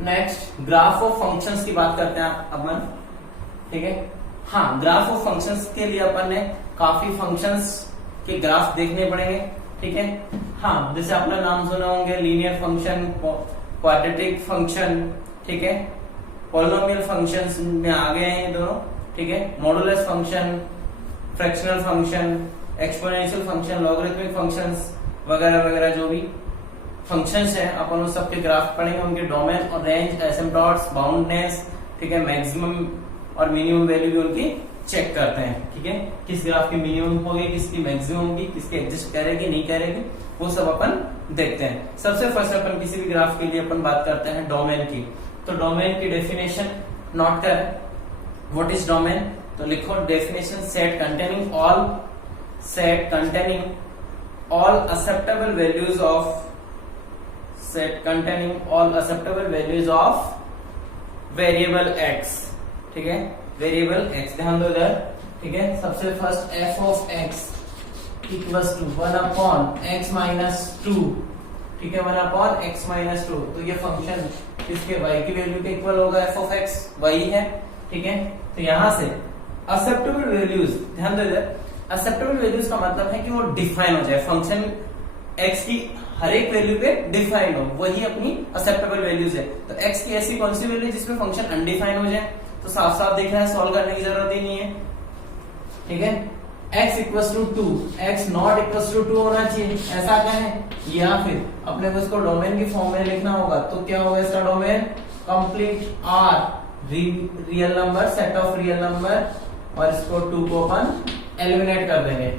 Next graph of functions की बात करते हैं अपन, ठीक है। हाँ, ग्राफ ऑफ फंक्शंस के लिए अपन ने काफी फंक्शंस के ग्राफ देखने पड़ेंगे, ठीक है। हाँ, जैसे आपने नाम सुना होंगे लीनियर फंक्शन, क्वाड्रेटिक फंक्शन, ठीक है, पॉलिनोमियल फंक्शंस में आ गए हैं ये दोनों, ठीक है, modulus function, fractional function, exponential function, logarithmic functions वगैरह वगैरह जो भी फंक्शंस हैं अपन उन सबके ग्राफ पढ़ेंगे, उनके डोमेन और रेंज, एसिम्पटोट्स, बाउंडनेस, ठीक है, मैक्सिमम और मिनिमम वैल्यू भी उनकी चेक करते हैं, ठीक है। किस ग्राफ की मिनिमम होगी, किसकी मैक्सिमम होगी, किसकी एग्जिस्ट करेगी नहीं करेगी, वो सब अपन देखते हैं। सबसे फर्स्ट अपन किसी भी ग्राफ के लिए अपन बात करते हैं डोमेन की। तो डोमेन की डेफिनेशन नोट करें, व्हाट इज डोमेन, तो लिखो definition set containing all acceptable values of variable x, ठीक है, वेरिएबल x, ध्यान दो इधर, ठीक है। सबसे first f of x equals to 1/x minus 2, ठीक है, 1/x माइनस 2। तो ये फंक्शन इसके y की वैल्यू के इक्वल होगा, f ऑफ x वही है, ठीक है। तो यहां से एक्सेप्टेबल वैल्यूज, ध्यान दो इधर, एक्सेप्टेबल वैल्यूज का मतलब है कि वो डिफाइन हो जाए, फंक्शन x की हर एक वैल्यू पे डिफाइन हो, वही अपनी एक्सेप्टेबल वैल्यूज है। तो x की ऐसी कौन सी वैल्यू जिसमें फंक्शन अनडिफाइन हो जाए, तो साफ साफ दिख रहा है, सॉल्व करने की जरूरत ही नहीं है, ठीक है। x equals to 2, x not equals to 2 होना चाहिए, ऐसा कहें, या फिर अपने को इसको डोमेन की फॉर्म में लिखना होगा। तो क्या होगा इसका domain, complete R, real number, set of real number, और इसको 2 को अपन एलिमिनेट कर देंगे।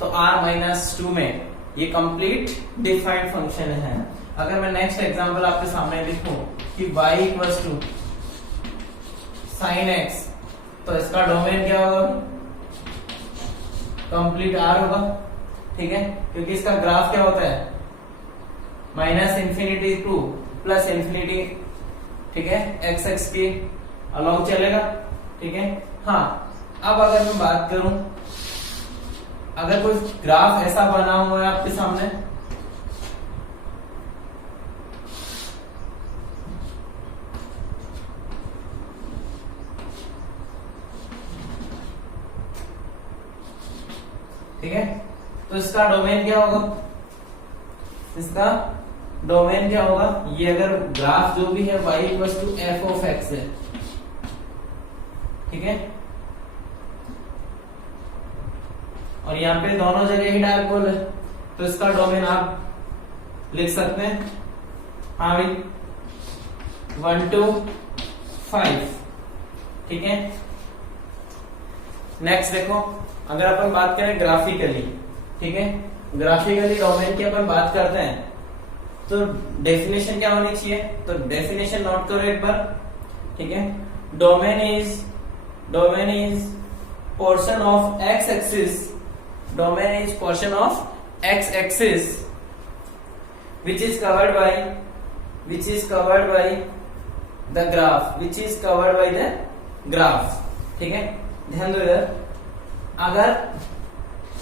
तो R माइनस 2 में ये कंप्लीट डिफाइंड फंक्शन है। अगर मैं नेक्स्ट एग्जांपल आपके सामने लिखूं कि y equals to sin x, तो इसका डोमेन क्या होगा, कंप्लीट R होगा, ठीक है, क्योंकि इसका ग्राफ क्या होता है, minus infinity two plus infinity, ठीक है, एक्स एक्स की अलॉन्ग चलेगा, ठीक है। हाँ, अब अगर मैं बात करूं, अगर कोई ग्राफ ऐसा बना हुआ है आपके सामने, ठीक है, तो इसका डोमेन क्या होगा, इसका डोमेन क्या होगा, ये अगर ग्राफ जो भी है y equals to f of x है, ठीक है, और यहाँ पे दोनों जगह ही डार्क पोल है, तो इसका डोमेन आप लिख सकते हैं, हाँ भाई, 1 to 5, ठीक है। नेक्स्ट देखो, अगर अपन बात करें ग्राफिकली, ठीक है, ग्राफिकली डोमेन की अपन बात करते हैं, तो डेफिनेशन क्या होनी चाहिए, तो डेफिनेशन नोट करो एक बार, ठीक है। Domain is portion of X axis, domain is portion of X axis which is covered by the graph, ठीक है। ध्यान दो इधर, अगर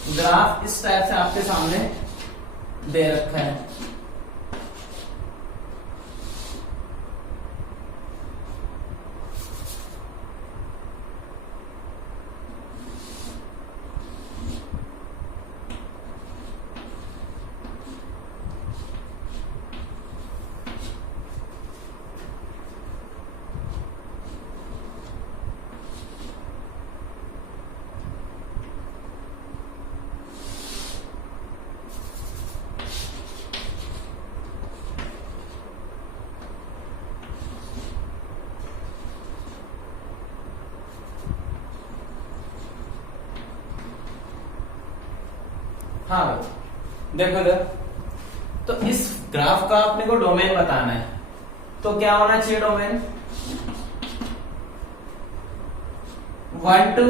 ग्राफ इस टाइप से आपके सामने दे रखा है, हाँ देखो इधर, तो इस ग्राफ का अपने को डोमेन बताना है, तो क्या होना चाहिए डोमेन, 1 to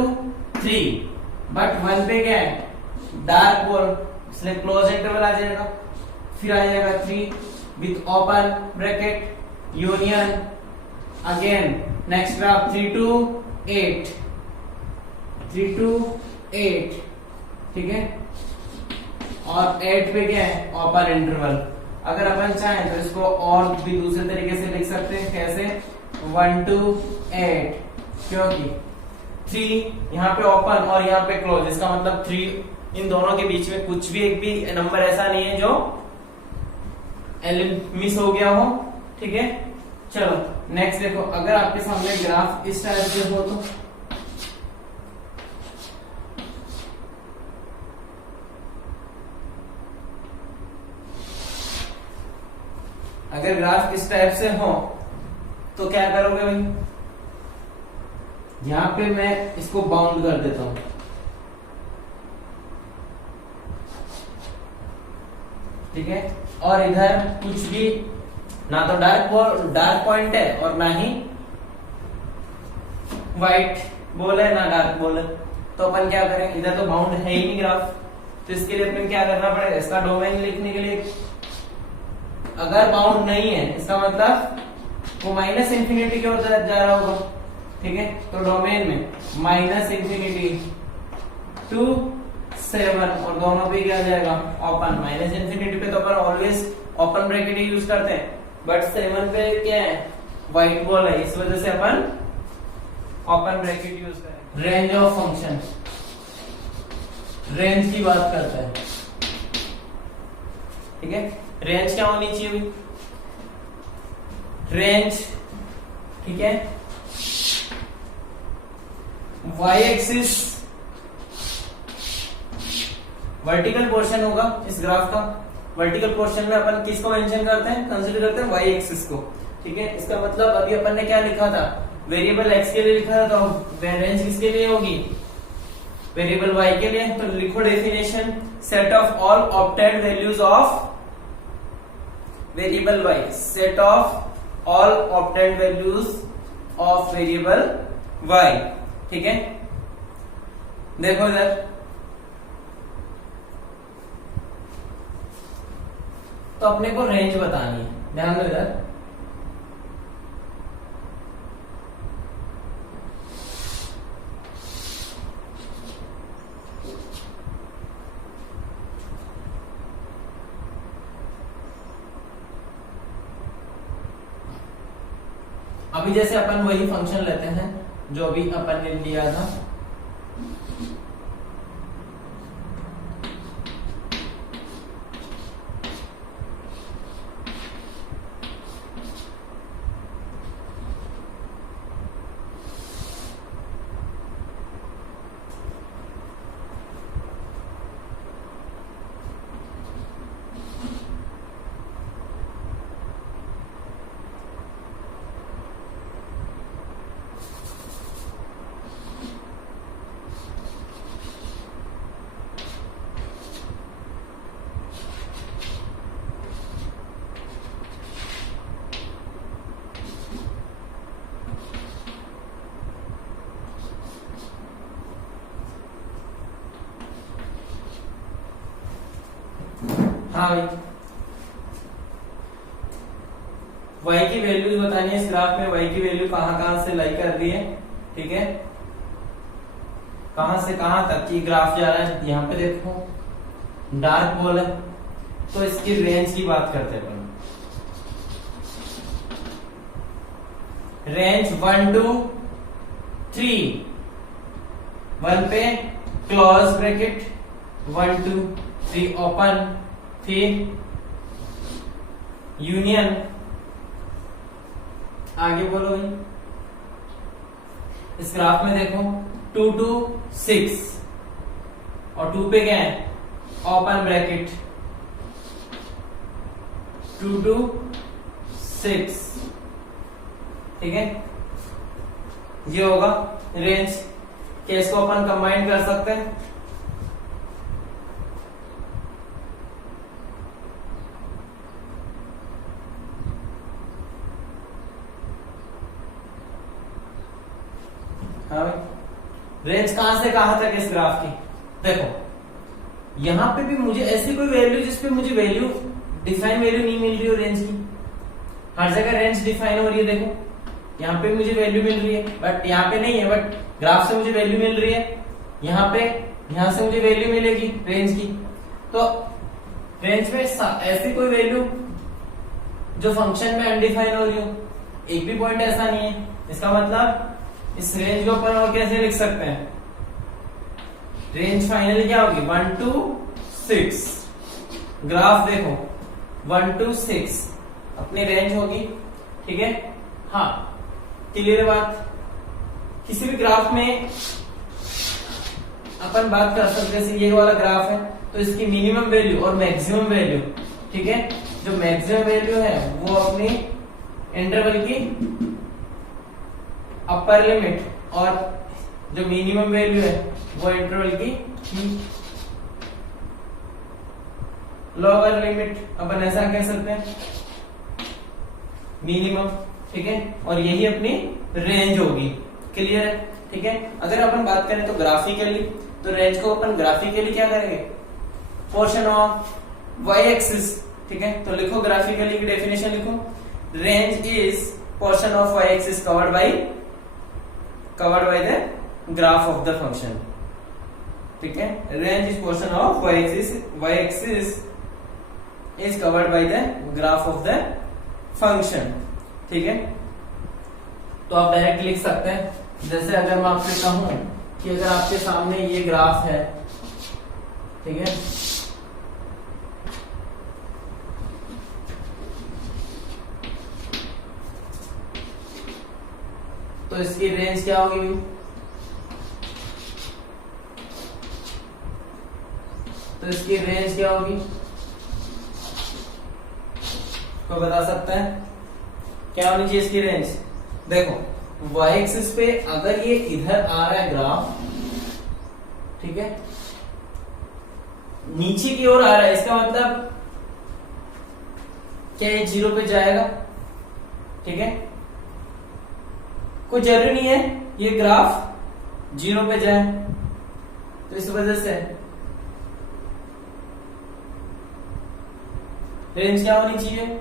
3, बट 1 पे क्या है, डार्क पोल, इसलिए क्लोज इंटरवल आ जाएगा, फिर आ जाएगा 3 with open bracket union, again next graph 3 to 8, 3 to 8, ठीक है, और 8 पे क्या है, ओपन इंटरवल, अगर अपन चाहें तो इसको और भी दूसरे तरीके से लिख सकते हैं, कैसे 1 to 8, क्योंकि 3 यहाँ पे ओपन और यहाँ पे क्लोज, इसका मतलब 3 इन दोनों के बीच में कुछ भी एक भी नंबर ऐसा नहीं है जो मिस हो गया हो। ठीक है, चलो नेक्स्ट देखो, अगर आपके सामने ग्राफ इस टाइप से हो तो अगर ग्राफ इस टाइप से हो तो क्या करोगे भाई, यहां पे मैं इसको बाउंड कर देता हूं। ठीक है, और इधर कुछ भी ना तो डार्क पॉइंट है और ना ही व्हाइट बॉल है, ना डार्क बॉल है, तो अपन क्या करें, इधर तो बाउंड है ही नहीं ग्राफ, तो इसके लिए अपन क्या करना पड़ेगा, इसका डोमेन लिखने के लिए अगर बाउंड नहीं है इसका मतलब वो माइनस इंफिनिटी की ओर जा रहा होगा। ठीक है, तो डोमेन में माइनस इंफिनिटी टू 7 और दोनों पे क्या जाएगा ओपन। माइनस इंफिनिटी पे तो अपन ऑलवेज ओपन ब्रैकेट ही यूज करते हैं, बट 7 पे क्या है, व्हाइट बॉल है, इस वजह से अपन ओपन ब्रैकेट यूज करें। रेंज ऑफ फंक्शन, रेंज की बात करता है। ठीक है, रेंज क्या होनी चाहिए, रेंज, ठीक है, वाई एक्सिस वर्टिकल पोर्शन होगा इस ग्राफ का। वर्टिकल पोर्शन में अपन किसको मेंशन करते हैं, कंसीडर करते हैं वाई एक्सिस को। ठीक है, इसका मतलब अभी अपन ने क्या लिखा था, वेरिएबल एक्स के लिए लिखा था, तो रेंज किसके लिए होगी, वेरिएबल वाई के लिए। तो लिखो definition, set of all obtained values of variable Y, set of all obtained values of variable Y. ठीक है, देखो इधर तो अपने को रेंज बतानी है, ध्यान दो इधर। अभी जैसे अपन वही फंक्शन लेते हैं जो अभी अपन ने लिया था, हाँ भाई, y की वैल्यूज बतानी है इस ग्राफ में, y की वैल्यू कहां से लाई कर रही है। ठीक है, कहां से कहां तक की ग्राफ जा रहा है, यहाँ पे देखो डार्क बॉल है, तो इसकी रेंज की बात करते हैं अपन। रेंज 1 to 3, 1 पे क्लोज ब्रैकेट, 1 to 3 ओपन, फिर यूनियन, आगे बोलो भाई। इस ग्राफ में देखो 2 to 6 और 2 पे क्या है ओपन ब्रैकेट, 2 to 6। ठीक है, ये होगा रेंज। क्या इसको अपन कंबाइन कर सकते हैं, हाँ भाई। रेंज कहां से कहां तक इस ग्राफ की, देखो यहां पे भी मुझे ऐसी कोई वैल्यू जिसपे मुझे वैल्यू डिफाइन वैल्यू नहीं मिल रही हो रेंज की, हर जगह रेंज डिफाइन हो रही है। देखो यहाँ पे मुझे वैल्यू मिल रही है, बट यहाँ पे नहीं है, बट ग्राफ से मुझे वैल्यू मिल रही है। यहाँ पे, यहाँ से मुझे वैल्यू मिलेगी रेंज की। तो रेंज में ऐसी कोई वैल्यू जो फंक्शन में अनडिफाइन हो रही हो। एक भी पॉइंट ऐसा नहीं है, इसका मतलब इस रेंज को अपन और कैसे लिख सकते हैं, रेंज फाइनली क्या होगी 1 to 6। ग्राफ देखो 1 to 6 अपनी रेंज होगी, ठीक है। हाँ क्लियर है बात। किसी भी ग्राफ में अपन बात कर सकते हैं, जैसे ये वाला ग्राफ है तो इसकी मिनिमम वैल्यू और मैक्सिमम वैल्यू, ठीक है, जो मैक्सिमम वैल्यू है वो अपनी इंटरवल की अपर लिमिट और जो मिनिमम वैल्यू है वो इंटरवल की लोअर लिमिट, अपन ऐसा कह सकते हैं मिनिमम, ठीक है, और यही अपनी रेंज होगी। क्लियर है, ठीक है। अगर अपन बात करें तो ग्राफिकली, तो रेंज को अपन ग्राफिकली क्या करेंगे, पोर्शन ऑफ वाई एक्सिस, ठीक है। तो लिखो ग्राफिकली की डेफिनेशन लिखो, range is portion of Y axis covered by the graph of the function, ठीक है। Range is portion of Y axis is covered by the graph of the function, ठीक है। तो आप डायरेक्ट लिख सकते हैं, जैसे अगर मैं आपसे कहूं कि अगर आपके सामने ये ग्राफ है, ठीक है, तो इसकी रेंज क्या होगी, तो इसकी रेंज क्या होगी, कोई बता सकता है क्या होनी चाहिए इसकी रेंज। देखो y एक्सिस पे अगर ये इधर आ रहा है ग्राफ, ठीक है, नीचे की ओर आ रहा है, इसका मतलब क्या ये 0 पे जाएगा, ठीक है। कोई जरूरी नहीं है ये ग्राफ 0 पे जाए, तो इस वजह से रेंज क्या होनी चाहिए,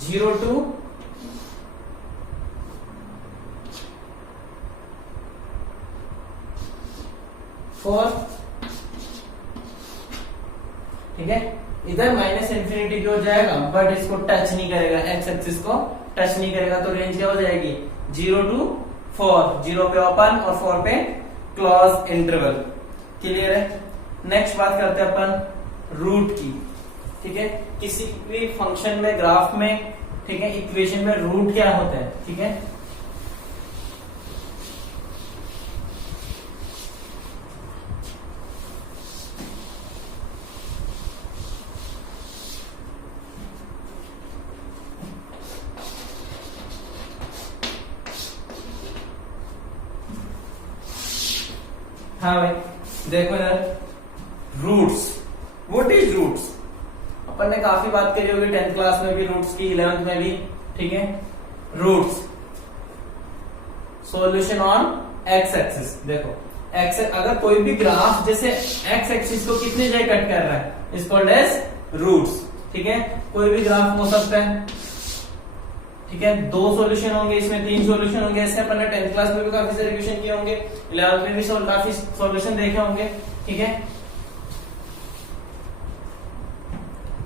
0 to 4, ठीक है। इधर माइनस इंफिनिटी की ओर जाएगा बट इसको टच नहीं करेगा, एक्स एक्सिस को टच नहीं करेगा, तो रेंज क्या हो जाएगी 0 to 4, 0 पे ओपन और 4 पे क्लोज इंटरवल। क्लियर है। नेक्स्ट बात करते हैं अपन रूट की, ठीक है। किसी भी फंक्शन में, ग्राफ में, ठीक है, इक्वेशन में रूट क्या होता है, ठीक है। हाँ भाई देखो यार, रूट्स, व्हाट इज रूट्स, अपन ने काफी बात करी होगी 10th क्लास में भी रूट्स की, 11th में भी, ठीक है। Roots solution on X axis. देखो एक्स, अगर कोई भी ग्राफ जैसे एक्स एक्सिस को कितने जगह कट कर रहा है, इज कॉल्ड एज रूट्स, ठीक है। कोई भी ग्राफ हो सकता है, ठीक है, 2 सॉल्यूशन होंगे, इसमें 3 सॉल्यूशन होंगे, ऐसे अपन ने 10th क्लास में भी काफी सारे क्वेश्चन किए होंगे, 11th में भी काफी सॉल्यूशन देखे होंगे, ठीक है,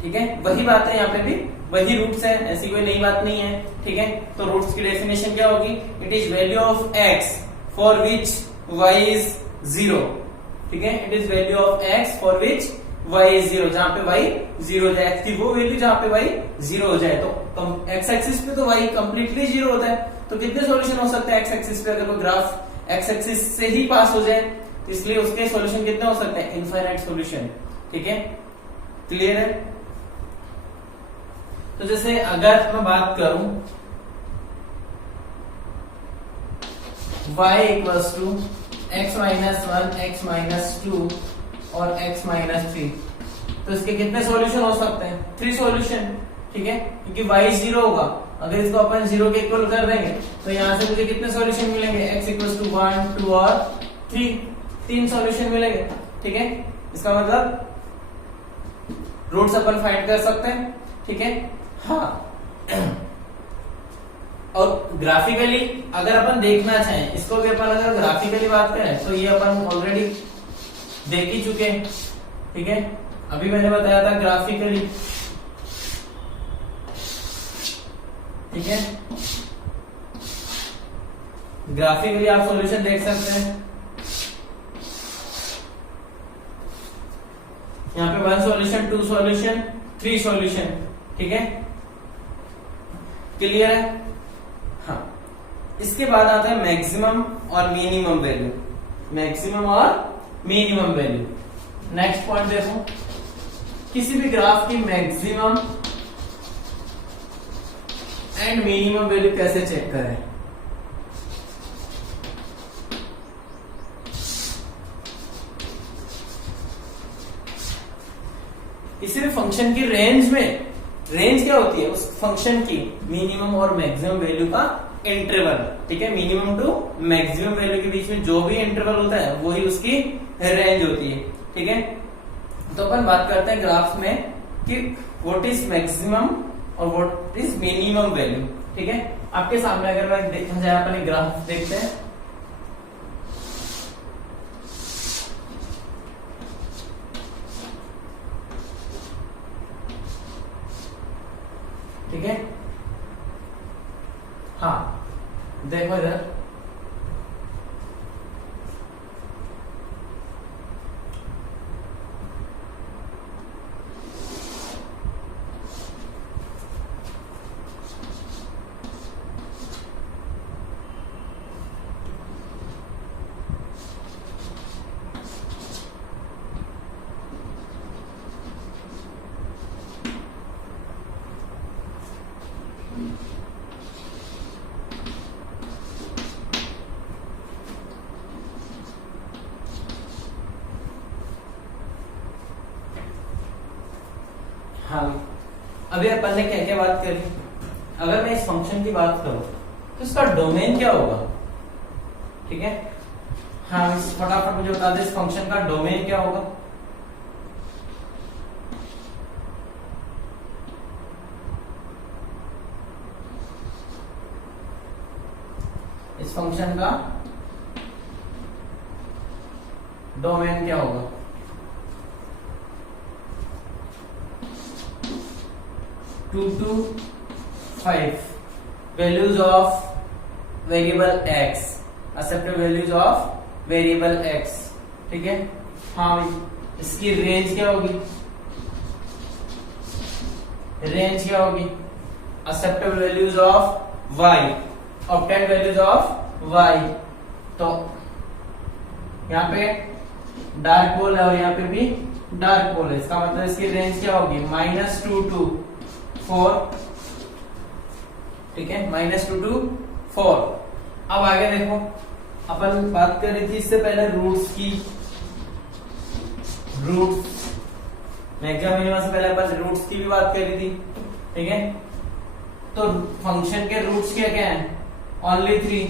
ठीक है। वही बात है यहाँ पे भी, वही रूट्स है, ऐसी कोई नई बात नहीं है, ठीक है। तो रूट्स की डेफिनेशन क्या होगी, it is value of X for which Y is 0, ठीक है। It is value of X for which Y is 0, जहां पे वाई 0 हो जाए, एक्स की वो वैल्यू जहां पे वाई 0 हो जाए। तो एक्स एक्सिस पे तो वाई कंप्लीटली 0 होता है, तो कितने सॉल्यूशन हो सकते हैं एक्स एक्सिस पे, अगर कोई ग्राफ एक्स एक्सिस से ही पास हो जाए, तो इसलिए उसके सॉल्यूशन कितने हो सकते हैं, इनफाइनाइट सॉल्यूशन, ठीक है। क्लियर है। तो जैसे अगर मैं बात करूं y equals to x minus 1, x minus 2 और x माइनस 3, तो इसके कितने सॉल्यूशन हो सकते हैं, 3 सॉल्यूशन, ठीक है, क्योंकि y 0 होगा, अगर इसको अपन 0 के इक्वल कर देंगे तो यहां से मुझे कितने सॉल्यूशन मिलेंगे, x इक्वल्स टू 1, 2 और 3 सॉल्यूशन मिलेंगे, ठीक है। इसका मतलब रूट्स अपन फाइंड कर सकते हैं, ठीक है। हाँ, और ग्राफिकली अगर अपन देखना चाहें, इसको भी अपन अगर ग्राफिकली बात करें तो ये अपन ऑलरेडी देख ही चुके हैं, ठीक है। अभी मैंने बताया था ग्राफिकली, ठीक है, ग्राफिकली आप सॉल्यूशन देख सकते हैं। यहाँ पे 1 सॉल्यूशन, 2 सॉल्यूशन, 3 सॉल्यूशन, ठीक है, क्लियर है। हाँ, इसके बाद आता है मैक्सिमम और मिनिमम वैल्यू, मैक्सिमम और मिनिमम वैल्यू। नेक्स्ट पॉइंट देखो, किसी भी ग्राफ की मैक्सिमम एंड मिनिमम वैल्यू कैसे चेक करें। किसी भी फंक्शन की रेंज में, रेंज क्या होती है उस फंक्शन की, मिनिमम और मैक्सिमम वैल्यू का इंटरवल, ठीक है, मिनिमम टू मैक्सिमम वैल्यू के बीच में जो भी इंटरवल होता है वही उसकी रेंज होती है, ठीक है। तो अपन बात करते हैं ग्राफ में कि व्हाट इज मैक्सिमम और व्हाट इज मिनिमम वैल्यू, ठीक है। आपके सामने अगर देखा जाए, अपन ग्राफ देखते हैं, ठीक है। हाँ, देखो इधर, हाँ, अभी अपन ने क्या क्या बात करी। अगर मैं इस फंक्शन की बात करूं तो इसका डोमेन क्या होगा, ठीक है। हाँ, फटाफट मुझे बता दे इस फंक्शन का डोमेन क्या होगा। इस फंक्शन का डोमेन क्या होगा। 2 to 5 values of variable x, accepted values of variable x, ठीक है। हाँ भाई, इसकी रेंज क्या होगी, रेंज क्या होगी, accepted values of y, obtained values of y। तो यहाँ पे डार्क पोल है और यहाँ पे भी डार्क पोल है, इसका मतलब इसकी रेंज क्या होगी, -2 to 4, ठीक है, -2 to 4। अब आगे देखो, अपन बात कर रही थी इससे पहले रूट्स की, रूट्स मैक्सिमम मिनिमम से पहले अपन रूट्स की भी बात कर रही थी, ठीक है। तो फंक्शन के रूट्स क्या क्या है, ओनली 3,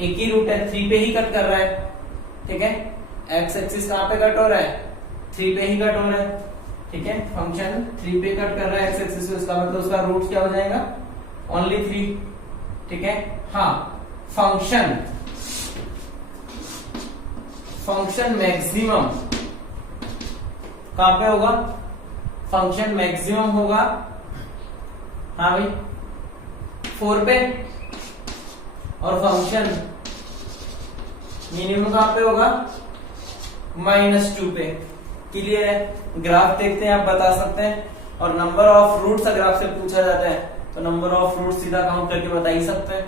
एक ही रूट है, 3 पे ही कट कर रहा है, ठीक है। एक्स एक्सिस कहां पे कट हो रहा है, 3 पे ही कट हो रहा है, ठीक है। फंक्शन 3 पे कट कर रहा है एक्स एक्सिस से, उसका मतलब उसका रूट क्या हो जाएगा, ओनली 3, ठीक है। हाँ, फंक्शन मैक्सिमम कहां पे होगा, फंक्शन मैक्सिमम होगा, हाँ भाई 4 पे, और फंक्शन मिनिमम कहां पे होगा, -2 पे। क्लियर है। ग्राफ देखते हैं, आप बता सकते हैं। और नंबर ऑफ रूट्स अगर आपसे पूछा जाता है तो नंबर ऑफ रूट्स सीधा काउंट करके बता ही सकते हैं,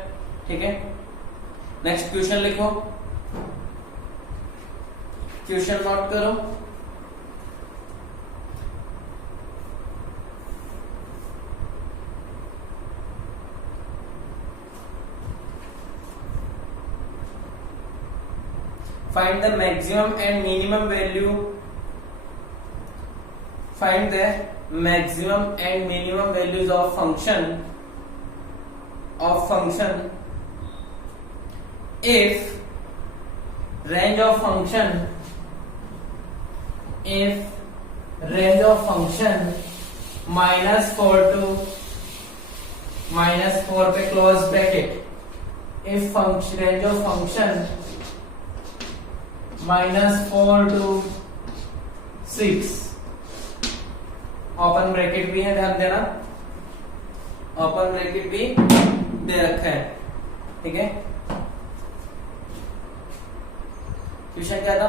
ठीक है। नेक्स्ट क्वेश्चन लिखो, क्वेश्चन नोट करो। Find the maximum and minimum value. Find the maximum and minimum values of function if range of function -4 to -4 पे close bracket, if range of function -4 to 6 open bracket भी है, ध्यान देना, open bracket भी दे रखा है, ठीक है। क्वेश्चन क्या था,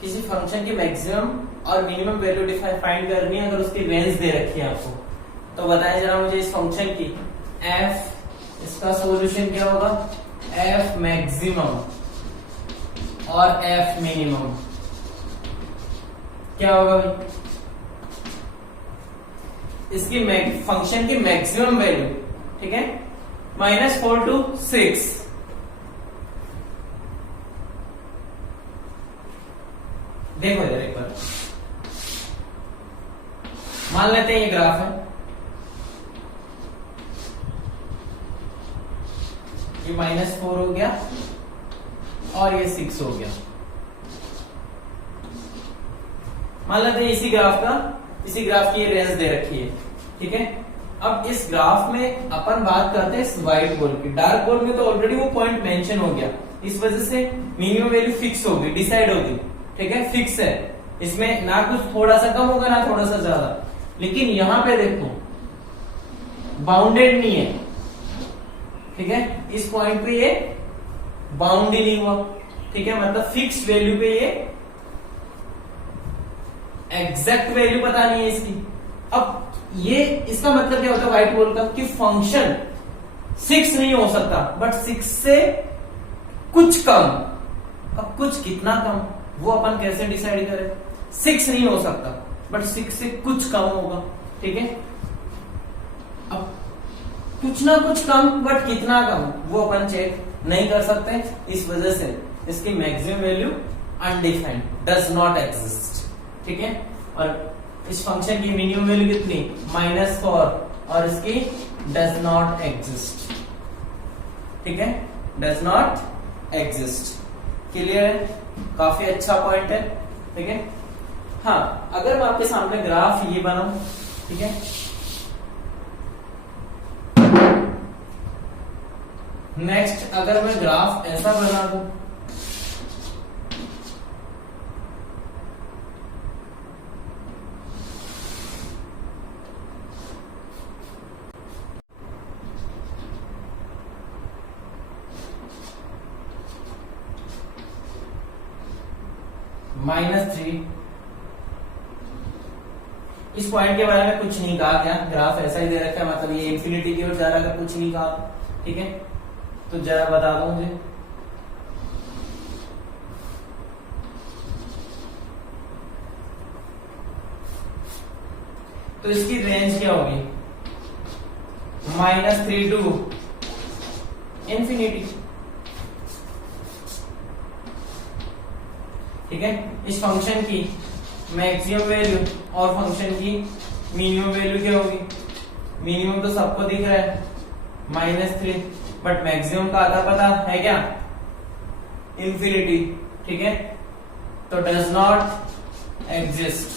किसी फंक्शन की मैक्सिमम और मिनिमम वैल्यू फाइंड करनी है, अगर उसकी रेंज दे रखी है आपको, तो बताएं जरा मुझे इस फंक्शन की f, इसका सॉल्यूशन क्या होगा, f मैक्सिमम और f मिनिमम क्या होगा भाई, इसकी फंक्शन की मैक्सिमम वैल्यू, ठीक है, -4 to 6, देखो इधर एक बार, मान लेते हैं ये ग्राफ है, ये -4 हो गया और ये 6 हो गया, मान लेते हैं इसी ग्राफ की ये रेंज दे रखी है, ठीक है। अब इस ग्राफ में अपन बात करते हैं इस व्हाइट बॉल की, डार्क बॉल में तो ऑलरेडी वो पॉइंट मेंशन हो गया, इस वजह से मिनिमम वैल्यू फिक्स होगी, डिसाइड होगी, ठीक है, फिक्स है, इसमें ना कुछ थोड़ा सा कम होगा ना थोड़ा सा ज्यादा। लेकिन यहां पे देखो बाउंडेड नहीं है, ठीक है, इस पॉइंट पे ये बाउंड ही नहीं हुआ, ठीक है, मतलब फिक्स वैल्यू पे ये एग्जैक्ट वैल्यू पता नहीं है इसकी। अब ये इसका मतलब क्या होता है व्हाइट बॉल का, कि फंक्शन 6 नहीं हो सकता, बट 6 से कुछ कम। अब कुछ कितना कम वो अपन कैसे डिसाइड करें, 6 नहीं हो सकता बट 6 से कुछ कम होगा, ठीक है। अब कुछ ना कुछ कम बट कितना कम वो अपन चेक नहीं कर सकते, इस वजह से इसकी maximum value undefined, does not exist, ठीक है। और इस फंक्शन की मिनिमम वैल्यू कितनी, -4, और इसकी डज नॉट एग्जिस्ट, ठीक है, डज नॉट एग्जिस्ट। क्लियर है, काफी अच्छा पॉइंट है, ठीक है। हाँ, अगर मैं आपके सामने ग्राफ ये बनाऊं, ठीक है, नेक्स्ट अगर मैं ग्राफ ऐसा बना दूं, -3, इस पॉइंट के बारे में कुछ नहीं कहा, क्या ग्राफ ऐसा ही दे रखा है, मतलब ये इंफिनिटी की ओर जा रहा है, कुछ नहीं कहा, ठीक है। तो जरा बता दो मुझे, तो इसकी रेंज क्या होगी, -3 टू इंफिनिटी, ठीक है। इस फंक्शन की मैक्सिमम वैल्यू और फंक्शन की मिनिमम वैल्यू क्या होगी, मिनिमम तो सबको दिख रहा है -3, बट मैक्सिमम का आता पता है क्या, इंफिनिटी, ठीक है। तो does not exist,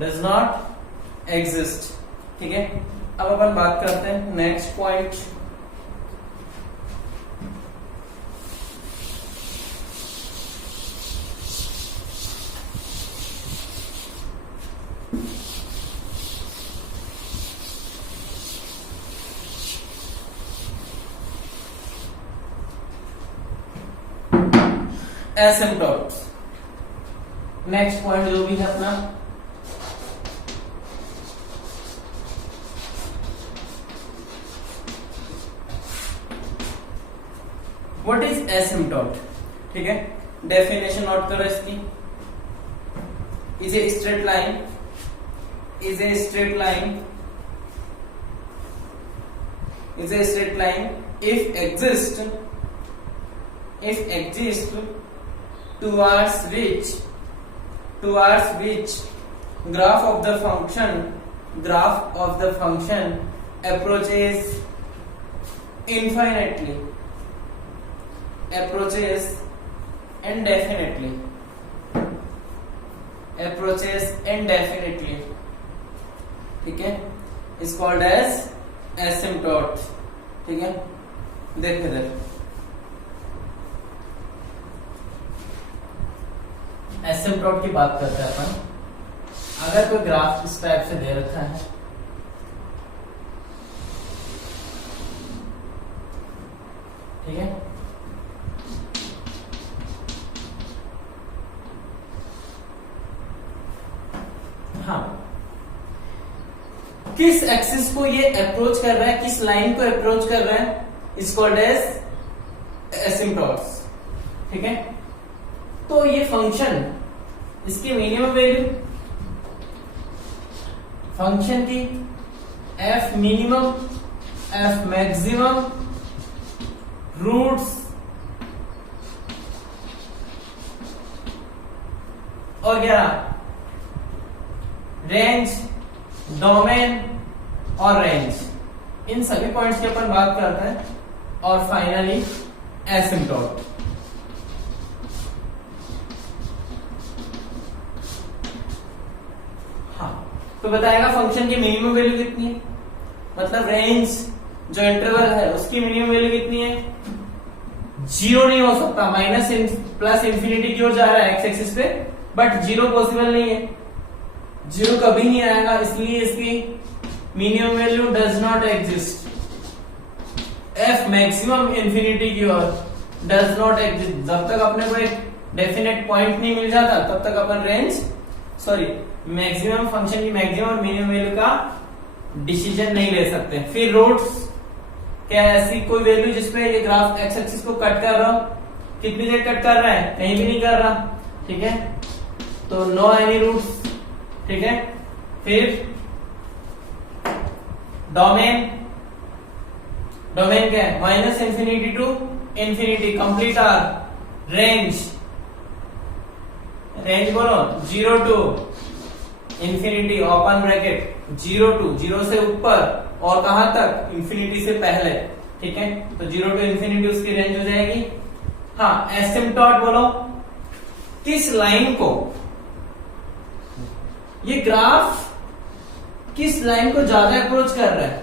does not exist, ठीक है। अब अपन बात करते हैं नेक्स्ट पॉइंट, एसिम्पटोट्स। नेक्स्ट पॉइंट जो भी है अपना, व्हाट इज एसिम्पटोट, ठीक है। डेफिनेशन नोट करो इसकी, is a straight line, is a straight line, is a straight line if exist towards which graph of the function approaches infinitely, approaches indefinitely, ठीक है, is called as asymptote, ठीक है। देख इधर, एसिम्पटोट की बात करते हैं अपन। अगर कोई ग्राफ इस टाइप से दे रखा है, ठीक है, हाँ, किस एक्सिस को ये अप्रोच कर रहा है, किस लाइन को अप्रोच कर रहा है, इज कॉल्ड एज एसिम्पटोट्स, ठीक है। तो ये फंक्शन, इसकी मिनिमम वैल्यू, फंक्शन की F minimum, F maximum, roots और क्या, रेंज, डोमेन और रेंज, इन सभी पॉइंट्स की अपन बात करते हैं। और फाइनली एसिम्पटोट। हाँ, तो बताएगा फंक्शन की मिनिमम वैल्यू कितनी है, मतलब रेंज जो इंटरवल है उसकी मिनिमम वैल्यू कितनी है, जीरो नहीं हो सकता, माइनस प्लस इंफिनिटी की ओर जा रहा है एक्स एक्सिस पे, बट जीरो पॉसिबल नहीं है, जीरो कभी नहीं आएगा, इसलिए इसकी minimum value does not exist. F maximum infinity की ओर डज नॉट एग्जिस्ट, जब तक अपने को एक डेफिनेट पॉइंट नहीं मिल जाता तब तक अपन रेंज, सॉरी, मैक्सिमम फंक्शन की मैक्सिमम और मिनिमम वैल्यू का डिसीजन नहीं ले सकते। फिर रूट्स, क्या ऐसी कोई वैल्यू जिसपे ये ग्राफ एक्स एक्सिस को कट कर रहा हो, कितनी देर कट कर रहा है, कहीं भी नहीं कर रहा, ठीक है, तो नो एनी रूट्स, ठीक है। फिर डोमेन, डोमेन क्या है, minus infinity to infinity, complete R. Range, range बोलो, zero to infinity, open bracket, zero to, zero से ऊपर और कहां तक, इंफिनिटी से पहले, ठीक है, तो जीरो टू इंफिनिटी उसकी रेंज हो जाएगी। हाँ, एसिम्पटोट बोलो, किस लाइन को, ये ग्राफ किस लाइन को ज्यादा अप्रोच कर रहा है,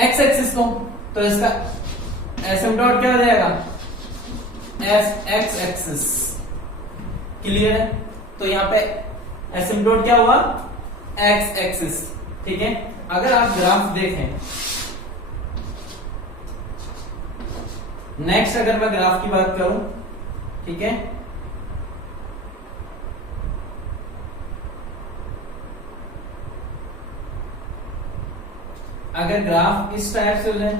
एक्स एक्सिस को, तो इसका एसिम्पटोट क्या हो जाएगा, एफ एक्स एक्सिस, क्लियर है। तो यहां पे एसिम्पटोट क्या हुआ, एक्स एक्सिस, ठीक है। अगर आप ग्राफ देखें, नेक्स्ट अगर मैं ग्राफ की बात करूं, ठीक है, अगर ग्राफ इस टाइप से हो जाए,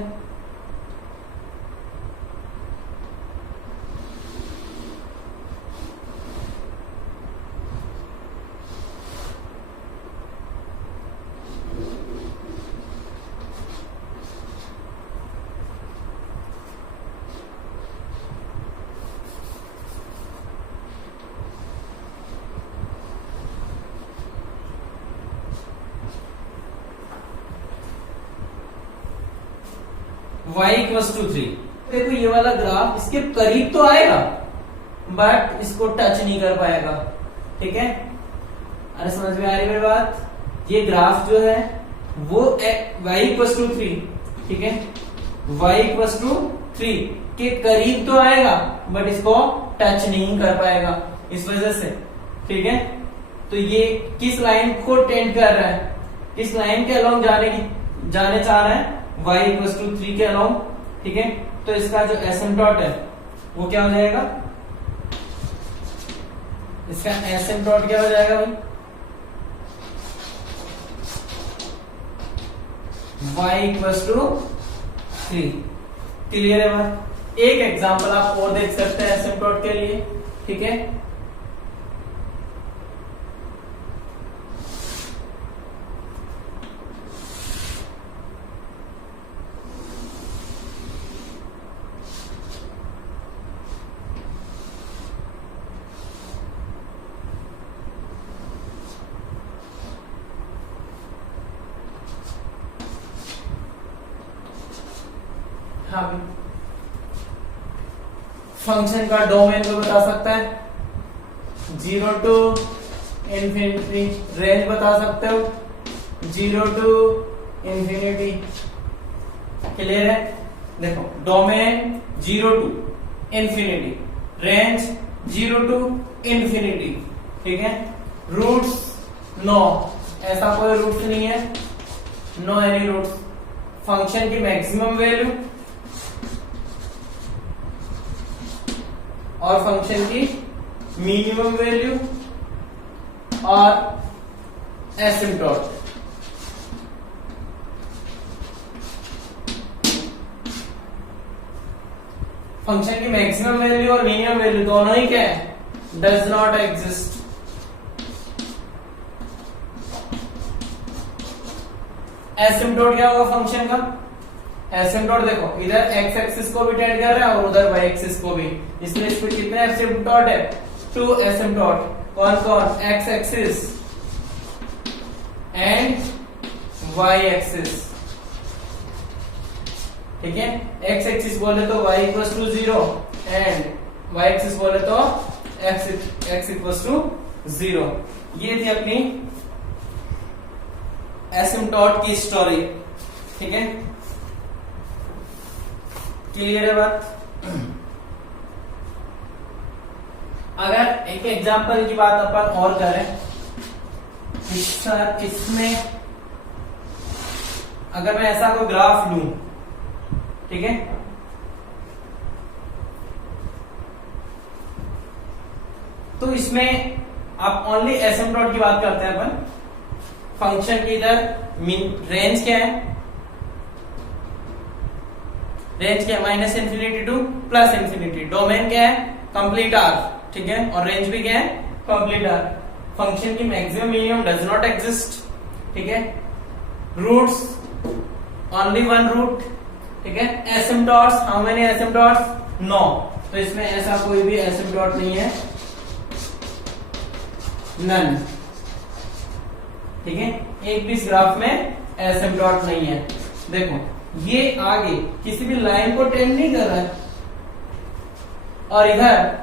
y इक्वल्स टू 3, देखो ये वाला ग्राफ इसके करीब तो आएगा बट इसको टच नहीं कर पाएगा, ठीक है। अरे समझ में आ रही मेरी बात, ये ग्राफ जो है वो y इक्वल्स टू 3, ठीक है, y इक्वल्स टू 3 के करीब तो आएगा बट इसको टच नहीं कर पाएगा इस वजह से, ठीक है। तो ये किस लाइन को टेंड कर रहा है, किस लाइन के अलोंग जाने चाह रहा है, y इक्वल्स टू 3 के अलोंग, ठीक है। तो इसका जो एसिम्पटोट है वो क्या हो जाएगा, इसका एसिम्पटोट क्या हो जाएगा भाई, y इक्वल्स टू 3, क्लियर है बात। एक एग्जांपल आप और देख सकते हैं एसिम्पटोट के लिए, ठीक है। हाँ, फंक्शन का डोमेन को बता सकता है, 0 टू इंफिनिटी, रेंज बता सकते हो 0 टू इंफिनिटी, क्लियर है। देखो domain 0 to infinity, range 0 to infinity, ठीक है। रूट्स नो, ऐसा कोई रूट्स नहीं है, नो एनी रूट्स। फंक्शन की मैक्सिमम वैल्यू और फंक्शन की मिनिमम वैल्यू और एसिम्पटोट। फंक्शन की मैक्सिमम वैल्यू और मिनिमम वैल्यू दोनों ही क्या है, डज नॉट एग्जिस्ट। एसिम्पटोट क्या होगा फंक्शन का? एसिम्पटोट देखो, इधर एक्स एक्सिस को भी टेंड कर रहा है और उधर वाई एक्सिस को भी, इसलिए इस पे कितने एसिम्पटोट है? 2 एसिम्पटोट। कौन कौन? X axis and Y axis, ठीक है। एक्स एक्सिस बोले तो y equals to 0 and y axis बोले तो x इक्वल्स टू 0। ये थी अपनी एसिम्पटोट की स्टोरी, ठीक है। क्लियर है बात? अगर एक एग्जांपल की बात अपन और करें, सर इसमें अगर मैं ऐसा कोई ग्राफ लूं, ठीक है, तो इसमें आप ओनली एसिम्पटोट की बात करते हैं अपन। फंक्शन की इधर रेंज क्या है? रेंज क्या है? Minus infinity two plus infinity. Domain क्या है? कंप्लीट आर, ठीक है, और रेंज भी क्या है? Complete R. फंक्शन की maximum minimum does not exist, ठीक है। रूट्स ओनली वन रूट, ठीक है। Asymptotes, how many asymptotes? No. तो इसमें ऐसा कोई भी एसिम्पटोट नहीं है, नन, ठीक है। एक भी इस ग्राफ में एसिम्पटोट नहीं है। देखो ये आगे किसी भी लाइन को टेंड नहीं कर रहा है और इधर,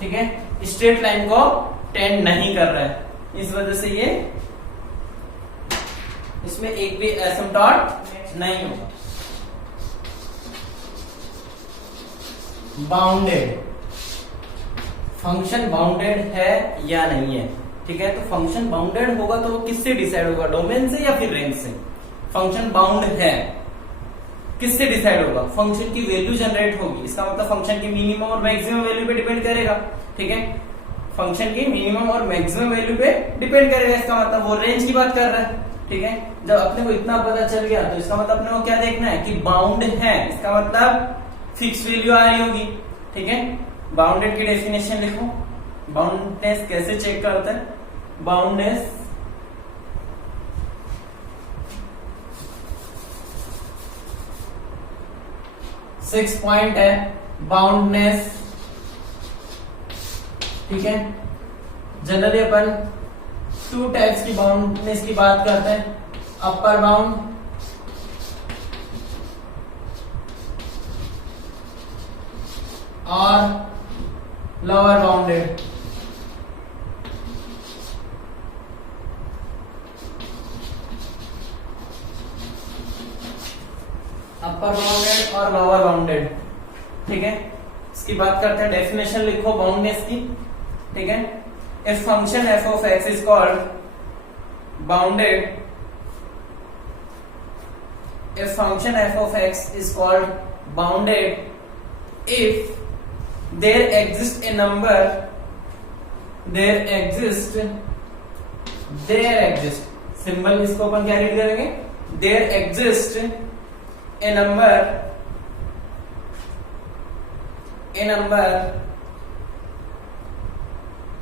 ठीक है, स्ट्रेट लाइन को टेंड नहीं कर रहा है। इस वजह से ये इसमें एक भी एसिम्पटोट नहीं होगा। बाउंडेड, फंक्शन बाउंडेड है या नहीं है, ठीक है। तो फंक्शन बाउंडेड होगा तो वो किससे डिसाइड होगा? डोमेन से या फिर रेंज से? फंक्शन बाउंड है, किससे डिसाइड होगा? फंक्शन की वैल्यू जनरेट होगी, इसका मतलब फंक्शन की मिनिमम और मैक्सिमम वैल्यू पे डिपेंड करेगा, ठीक है। फंक्शन की मिनिमम और मैक्सिमम वैल्यू पे डिपेंड करेगा, इसका मतलब वो रेंज की बात कर रहा है, ठीक है। जब अपने को इतना पता चल गया तो इसका मतलब अपने को क्या देखना है कि बाउंड है, इसका मतलब फिक्स वैल्यू आ रही होगी, ठीक है। बाउंडेड की डेफिनेशन लिखो। बाउंडनेस कैसे चेक करते हैं? बाउंडनेस सिक्स पॉइंट है बाउंडनेस, ठीक है। जनरली अपन 2 टाइप्स की बाउंडनेस की बात करते हैं, अपर बाउंड और लोअर बाउंडेड। अपर बाउंडेड और लोअर बाउंडेड, ठीक है। इसकी बात करते हैं, डेफिनेशन लिखो बाउंडनेस की, ठीक है। If function f of x is called bounded, if function f of x is called bounded if there exists a number, there exists symbol इसको अपन क्या रीड करेंगे? there exists a number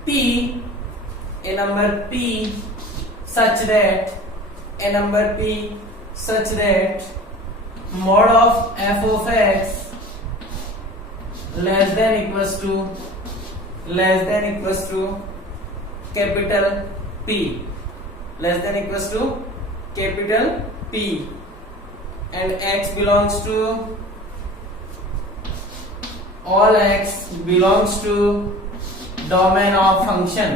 p such that mod of f of x less than equals to capital P, less than equals to capital P, and x belongs to all x belongs to domain of function,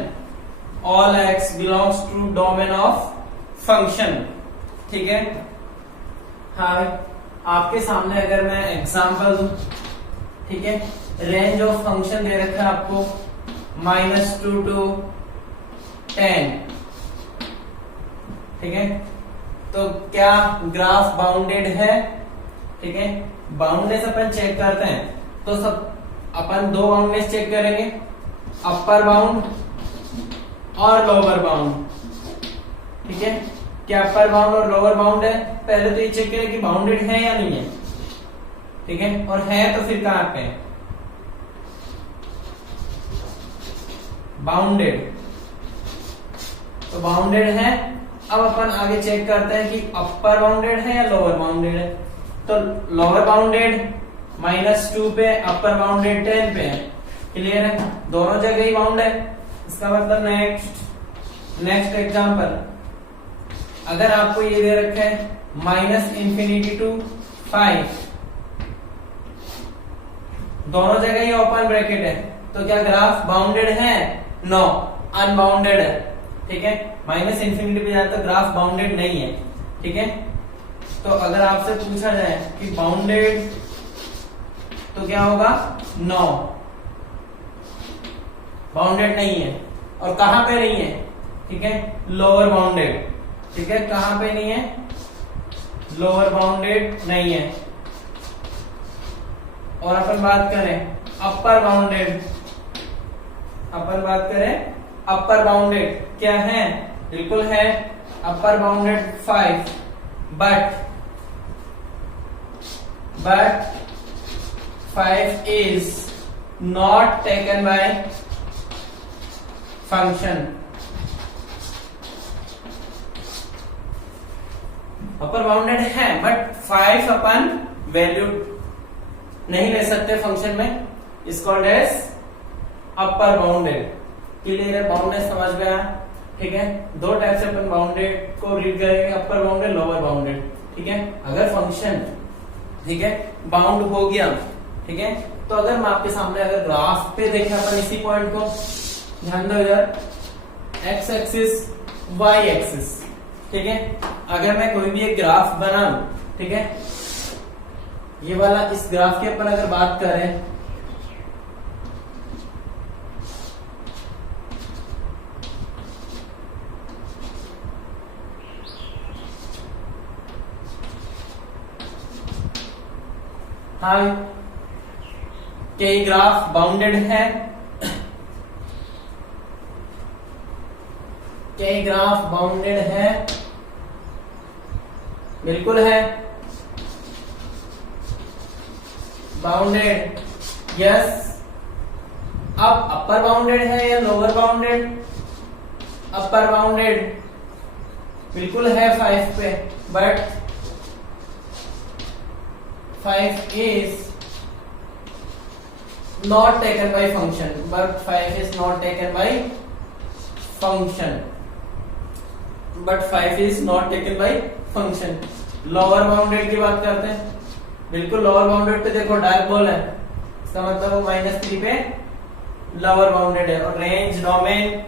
all x belongs to domain of function, ठीक है। हाँ, आपके सामने अगर मैं example दूं, ठीक है, रेंज ऑफ फंक्शन दे रखा है आपको -2 to 10, ठीक है। तो क्या ग्राफ बाउंडेड है, ठीक है। बाउंडनेस अपन चेक करते हैं, तो सब अपन दो बाउंडनेस चेक करेंगे, अपर बाउंड और लोअर बाउंड, ठीक है। क्या अपर बाउंड और लोअर बाउंड है, पहले तो ये चेक करें कि बाउंडेड है या नहीं है, ठीक है। और है तो फिर कहां पे है, बाउंडेड, तो बाउंडेड है। अब अपन आगे चेक करते हैं कि अपर बाउंडेड है या लोअर बाउंडेड है। तो लोअर बाउंडेड -2 पे, अपर बाउंडेड 10 पे है, क्लियर है, दोनों जगह ही बाउंड है। इसका मतलब नेक्स्ट एग्जांपल, अगर आपको ये दे रखा है -∞ to 5, दोनों जगह ही ओपन ब्रैकेट है, तो क्या ग्राफ बाउंडेड है, नो, अनबाउंडेड है, ठीक है। -∞ पे जाए तो ग्राफ बाउंडेड नहीं है, ठीक है। तो अगर आपसे पूछा जाए कि बाउंडेड, तो क्या होगा, नो, बाउंडेड नहीं है। और कहां पे नहीं है, ठीक है, लोअर बाउंडेड, ठीक है, कहां पे नहीं है, लोअर बाउंडेड नहीं है। और अपन बात करें अपर बाउंडेड, अपन बात करें अपर बाउंडेड, क्या है, बिल्कुल है, upper bounded 5, but 5 is not taken by function, upper bounded है बट 5 अपन वैल्यू नहीं ले सकते फंक्शन में, is called as upper bounded, clear है। बाउंडेड समझ में आया, ठीक है। दो टाइप से अपन बाउंडेड को रीड करेंगे, अपर बाउंडेड, लोअर बाउंडेड, ठीक है। अगर फंक्शन, ठीक है, बाउंड हो गया, ठीक है, तो अगर मैं आपके सामने अगर ग्राफ पे देखें अपन इसी पॉइंट को, ध्यान दो इधर, एक्स एक्सिस, वाई एक्सिस, ठीक है। अगर मैं कोई भी एक ग्राफ बनाऊं, ठीक है, ये वाला, इस ग्राफ की अपन अगर बात करें, हाँ, क्या ये ग्राफ बाउंडेड है, क्या ये ग्राफ बाउंडेड है, बिल्कुल है, बाउंडेड, यस। अब अपर बाउंडेड है या लोअर बाउंडेड, अपर बाउंडेड, बिल्कुल है 5 पे, but 5 is not taken by function, but 5 is not taken by function, but 5 is not taken by function। Lower bounded की बात करते हैं, बिल्कुल लोअर बाउंडेड पे देखो डार्क बॉल है, इसका मतलब वो -3 पे लोअर बाउंडेड है। और रेंज, डोमेन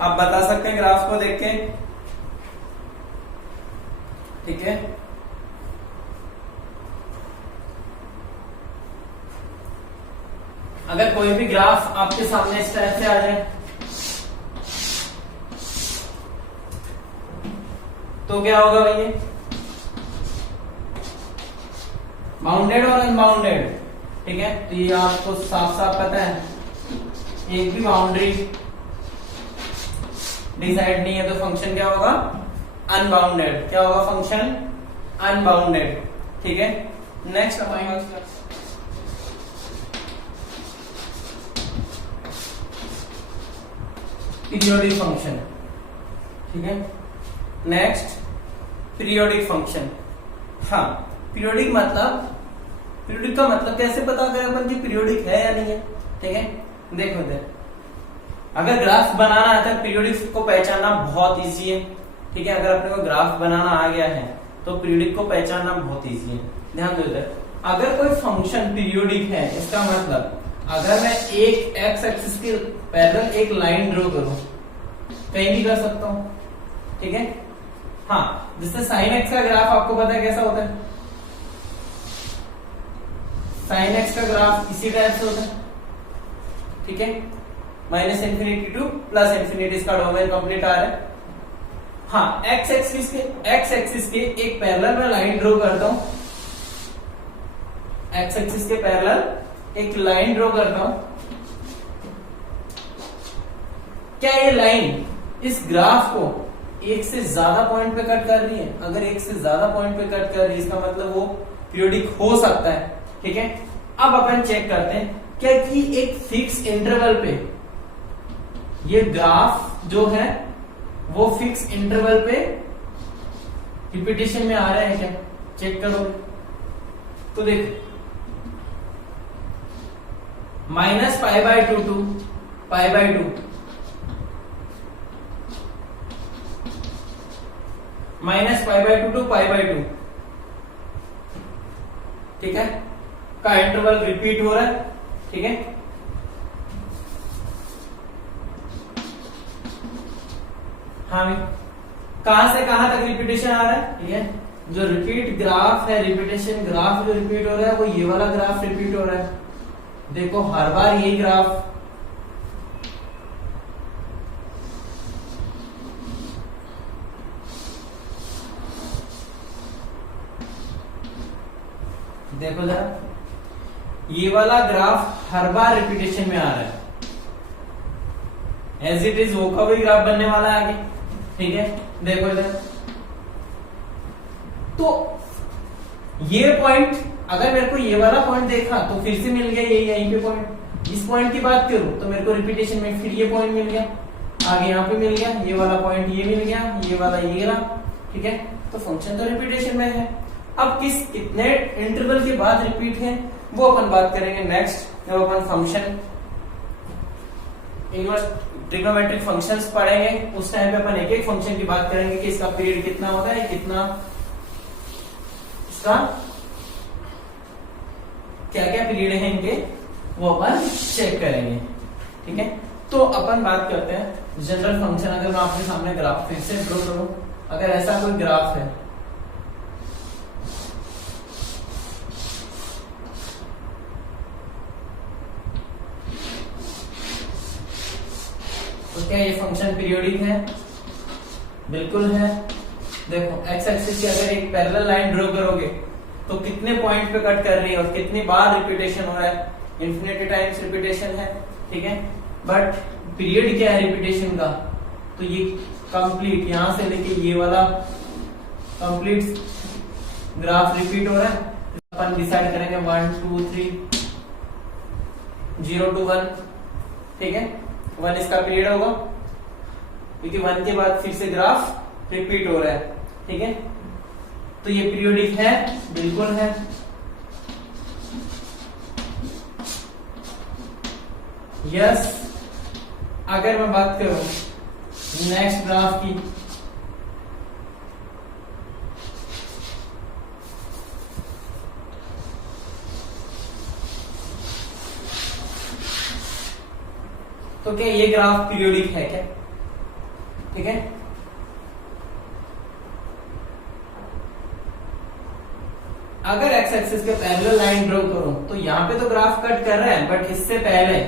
आप बता सकते हैं ग्राफ को देख के, ठीक है। अगर कोई भी ग्राफ आपके सामने इस टाइप से आ जाए, तो क्या होगा भैया, बाउंडेड और अनबाउंडेड, ठीक है। तो ये आपको साफ साफ पता है, एक भी बाउंड्री डिसाइड नहीं है तो फंक्शन क्या होगा, अनबाउंडेड, क्या होगा, फंक्शन अनबाउंडेड, ठीक है। नेक्स्ट हमारे पीरियोडिक फंक्शन, ठीक है। नेक्स्ट पीरियोडिक फंक्शन, हाँ, पीरियोडिक का मतलब कैसे पता करें अपन कि पीरियोडिक है या नहीं है, ठीक है। देखो इधर, अगर ग्राफ बनाना आता है, पीरियोडिक को पहचानना बहुत इजी है, ठीक है। अगर अपने को ग्राफ बनाना आ गया है तो पीरियोडिक को पहचानना बहुत इजी है। ध्यान दो इधर, अगर कोई फंक्शन पीरियोडिक है, इसका मतलब अगर मैं एक एक्स एक्सिस के पैरेलल एक लाइन ड्रॉ करूं, कहीं भी कर सकता हूं, ठीक है। हाँ, जिससे साइन एक्स का ग्राफ आपको पता है कैसा होता है, साइन एक्स का ग्राफ इसी टाइप से होता है, ठीक है, minus infinity two plus infinity, इसका डोमेन कंप्लीट आ रहा है। हाँ, एक्स एक्सिस के एक पैरेलल में लाइन ड्रॉ करता हूं, एक्स एक्सिस के पैरेलल एक लाइन ड्रॉ करता हूं। क्या ये लाइन इस ग्राफ को एक से ज्यादा पॉइंट पे कट कर रही है? अगर एक से ज्यादा पॉइंट पे कट कर रही है, इसका मतलब वो पीरियोडिक हो सकता है, ठीक है। अब अपन चेक करते हैं क्या कि एक फिक्स इंटरवल पे ये ग्राफ जो है वो फिक्स इंटरवल पे रिपीटेशन में आ रहा है क्या, चेक करो। तो देखो minus pi by two pi by two, minus pi by two pi by two, ठीक है, का इंटरवल रिपीट हो रहा है, ठीक है। हाँ भाई, कहां से कहां तक रिपीटेशन आ रहा है? ठीक है, जो रिपीट ग्राफ है, रिपीटेशन ग्राफ जो रिपीट हो रहा है वो ये वाला ग्राफ रिपीट हो रहा है। देखो हर बार यही ग्राफ, देखो जरा, ये वाला ग्राफ हर बार रिपीटेशन में आ रहा है, एज इट इज वो का भी ग्राफ बनने वाला है आगे, ठीक है। देखो इधर, तो ये पॉइंट, अगर मेरे को ये वाला पॉइंट देखा तो फिर से मिल गया यहीं पे पॉइंट। इस पॉइंट की बात करूं तो मेरे को रिपीटेशन में फिर ये पॉइंट मिल गया, आगे यहाँ पे मिल गया, ये वाला पॉइंट ये मिल गया, ये वाला ये रहा, ठीक है। तो फंक्शन तो रिपीटेशन में है। अब कितने इंटरवल के बाद रिपीट है वो अपन बात करेंगे नेक्स्ट, जब अपन फंक्शन इनवर्स ट्रिग्नोमेट्रिक फंक्शंस पढ़ेंगे उस टाइम पे अपन एक एक फंक्शन की बात करेंगे कि इसका पीरियड कितना होता है, कितना इसका क्या क्या पीरियड है इनके, वो अपन चेक करेंगे, ठीक है। तो अपन बात करते हैं जनरल फंक्शन। अगर मैं आपके सामने ग्राफ फिर से ड्रॉ करूं, अगर ऐसा कोई ग्राफ है, तो क्या ये फंक्शन पीरियोडिक है? बिल्कुल है। देखो एक्स एक्सिस की अगर एक पैरेलल लाइन ड्रॉ करोगे तो कितने पॉइंट पे कट कर रही है और कितनी बार रिपीटेशन हो रहा है, इन्फिनिटी टाइम्स रिपीटेशन है, ठीक है। बट पीरियड क्या है रिपीटेशन का? तो ये कंप्लीट यहां से लेके ये वाला कंप्लीट ग्राफ रिपीट हो रहा है। अपन डिसाइड करेंगे 1 2 3 0 to 1, ठीक है। 1 इसका पीरियड होगा क्योंकि 1 के बाद फिर से ग्राफ रिपीट हो रहा है, ठीक है। तो ये पीरियोडिक है, बिल्कुल है। यस। अगर मैं बात करूं नेक्स्ट ग्राफ की, तो क्या ये ग्राफ पीरियोडिक है क्या? ठीक है। अगर एक्स एक्सिस के पैरेलल लाइन ड्रॉ करूं तो यहां पे तो ग्राफ कट कर रहा है, बट इससे पहले